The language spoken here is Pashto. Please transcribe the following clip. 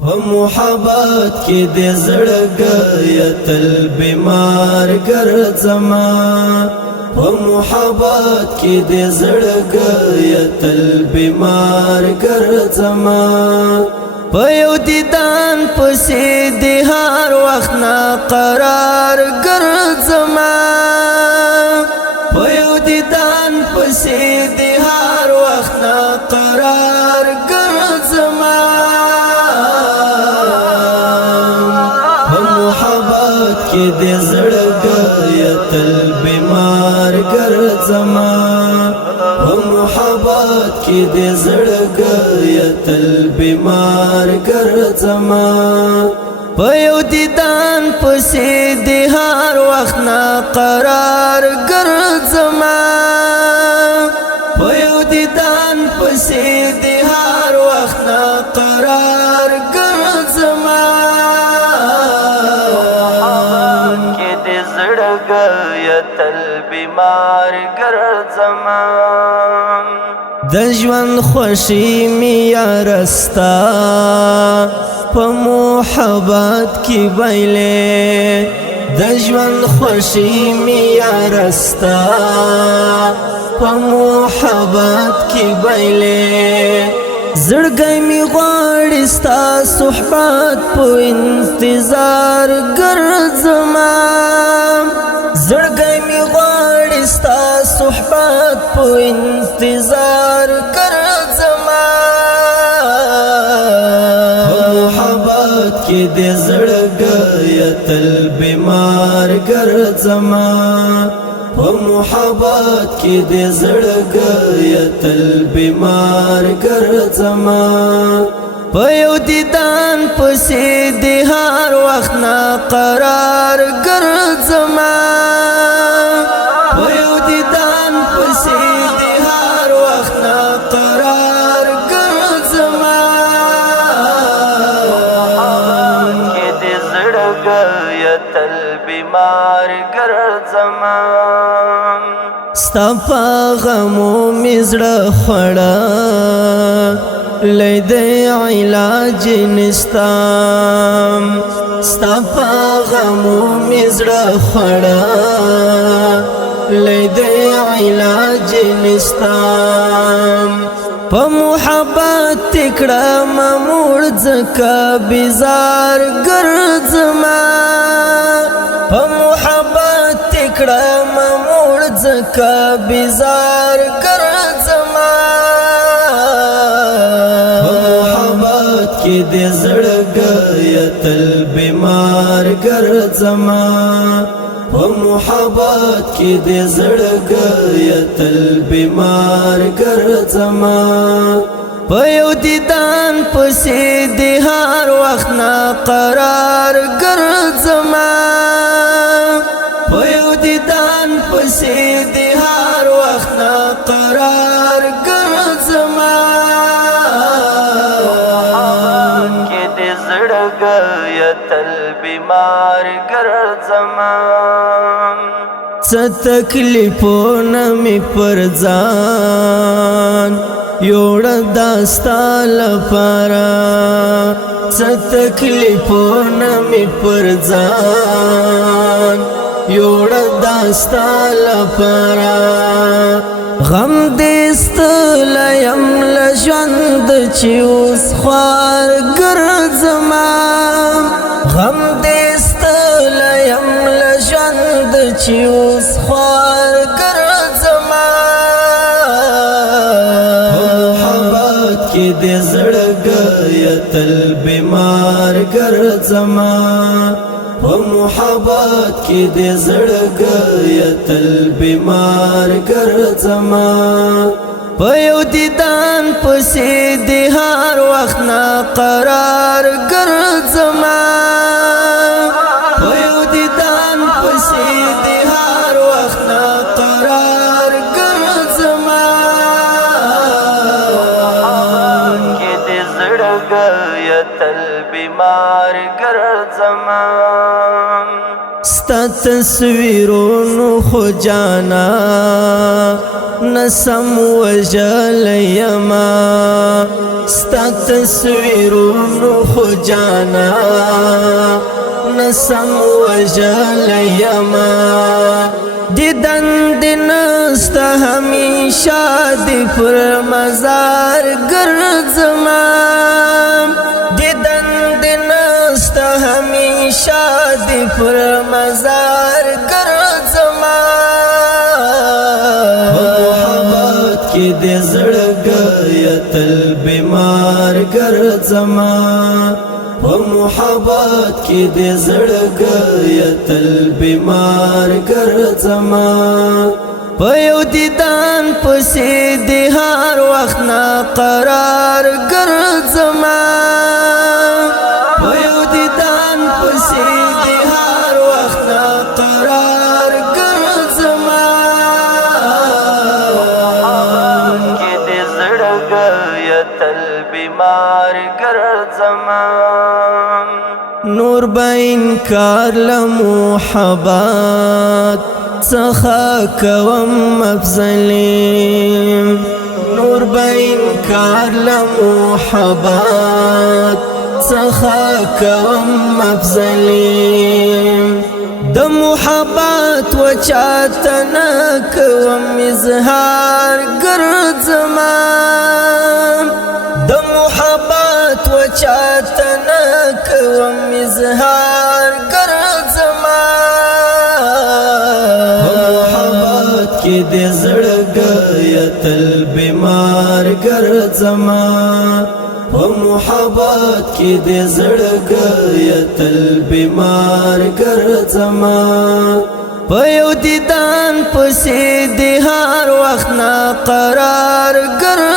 محبت کی دے زړګي تل بیمار ګرځما محبت کی دے زړګي تل بیمار ګرځما په یو دیدان پسې د هر وخت نا قرار ګرځما په یو دیدان پسې د هر وخت نا قرار ګرځما کی دے زړګي تل بیمار ګرځما محبت کی دے زړګي تل بیمار ګرځما په یو دیدان پسې د هر وخت نا قرار ګرځما په یو دیدان پسې د هر وخت نا قرار ګرځما تل بیمار ګرځما د ژوند خوشي می یارستا په محبت کې ویلې د ژوند خوشي می یارستا په محبت کې ویلې زړګي می غواړي ستا صحبت په انتظار ګرځما زړګي می غواړي ستا صحبت په انتظار ګرځما محبت کې دې زړګي تل بیمار ګرځما محبت کې دې زړګي تل بیمار ګرځما په یو دیدان پسې د هر وخت نا قرار ګرځما په یو دیدان پسې د هر وخت نا قرار ګرځما کې دې زړګي تل بیمار ګرځما ستا په غمو مې زړه خوړه لیدې علاج نستا ستا په غمو مې زړه خوړه لیدې علاج نستا په محبت تکړه مموړ ځکه بیزار ګرځما په محبت تکړه مموړ ځکه بیزار ګرځما محبت کې دې زړګي تل بیمار ګرځما محبت کې دې زړګي تل بیمار ګرځما په یو دیدان پسې د هر وخت نا قرار ګرځما په یو دیدان پسې د هر وخت نا قرار ګرځما کې دې زړګي تل بیمار ګرځما څه تکلیفونه مې پر ځان یوړ داستا لپاره څه تکلیفونه مې پر ځان یوړ داستا لپاره غم دې ستلیم له ژوند چې اوس خوار ګرځما غم دې ستلیم له ژوند چې اوس خوار ګرځما محبت کې دې زړګي تل بیمار ګرځما محبت کې دې زړګي تل بیمار ګرځما په یو دیدان پسې د هر وخت نا قرار ګرځما په یو دیدان پسې د هر وخت نا قرار ګرځما کې دې زړګي تل بیمار ګرځما ستا تصویرونو خو جانا نسم وجل یما ستا تصویرونو خو جانا نسم وجل یما دیدن دنستا ہمیشہ دی پر مزار گرزما دیدن دنستا ہمیشہ دی پر مزار گرزما محبت کی دے زڑگیا تل بیمار گرزما محبت کی دے زڑگیا تل بیمار گرزما پیو دیدان پسی دی ہر وقت نا قرار گرزما پیو دیدان پسی دی ہر وقت نا قرار گرزما کی دے زڑگیا تل بیمار گرزما نور بین کار لمحبات څخه کوم مفضلیم نور بین کار لمحبات څخه کوم مفضلیم د محبت وچاتنا کوم اظهار ګرځما د محبت وچاتنا کوم اظهار ګرځما محبت کی دے زڑگیا تل بیمار گرزما محبت کی دے زڑگیا تل بیمار گرزما پیو دیدان پسی دی ہر وقت نا قرار گر